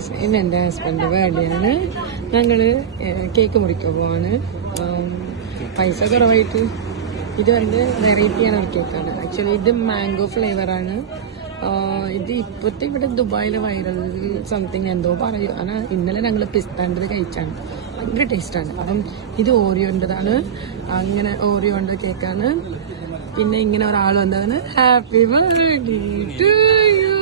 Guys, ഇന്ന് എൻ്റെ husband birthday ആണ്. ഞങ്ങൾ കേക്ക് മുറിക്കാൻ പോവാണ്. പൈസ കുറവായിട്ട് ഇത് വന്ന് വെറൈറ്റിയാണ് ഒരു കേക്കാണ്. ആക്ച്വലി ഇത് മാംഗോ ഫ്ലേവറാണ്. ഇത് ഇപ്പോഴത്തെ ഇവിടെ ദുബായിൽ വൈറൽ സംതിങ് എന്തോ പറയൂ. ஆனால் ഇന്നലെ ഞങ്ങൾ പിസ്താൻ്റെത് കഴിച്ചാണ്. ഭയങ്കര ടേസ്റ്റാണ്. അപ്പം ഇത് ഓറിയോൻ്റെതാണ്. അങ്ങനെ ഓറിയോൻ്റെ കേക്കാണ്. പിന്നെ ഇങ്ങനെ ഒരാൾ വന്നതാണ്, ഹാപ്പി ബർത്ത്ഡേ ടു യു.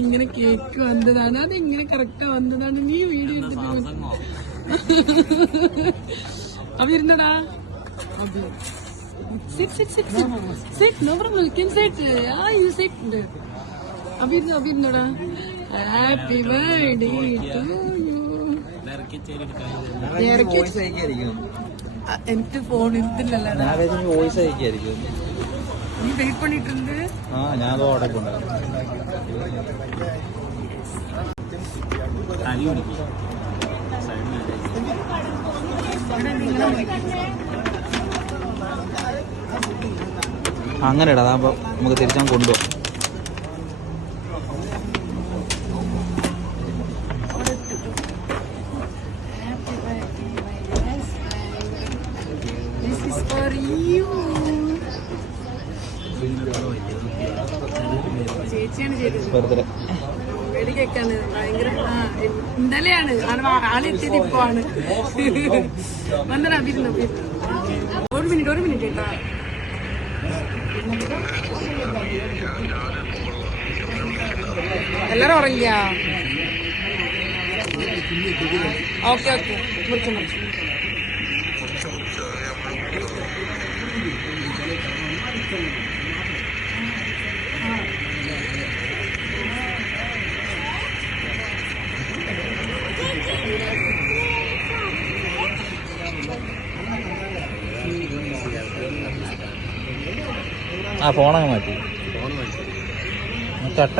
ഇങ്ങനെ കേക്ക് വന്നതാണ്. അത് ഇങ്ങനെ കറക്റ്റ് വന്നതാണ്. നീ വീഡിയോ എടുത്തിട്ട് അപ്പൊ ഇരുന്നടാ. Sit, sit, sit, sit. Sit, no problem. You can sit. Yeah, you sit. Abirnada. Happy birthday to you. എനിക്ക് ഫോൺ ഇരുത്തില്ലല്ലോ. വോയിസ് അയക്കായിരിക്കും. നീ വെയിറ്റ് പണിട്ടുണ്ട്. ഞാൻ ഓർഡർ കൊണ്ടുവരാം. അങ്ങനെ ഇടാം. അതാകുമ്പോൾ നമുക്ക് തിരിച്ചാൽ കൊണ്ടുപോകാം. ചേച്ചിയാണ് ചെയ്തത്. വെടി കേക്കാണ്. ഭയങ്കര ഇന്നലെയാണ് ആളെത്തിയത്. ഇപ്പോ ആണ് വന്നടാ. അഭിരുന്നു. ഒരു മിനിറ്റ് കേട്ടാ. എല്ലാരും ഉറങ്ങിയാ? ഓക്കെ മുറിച്ചു. ഫോണങ്ങ് മാറ്റി കട്ട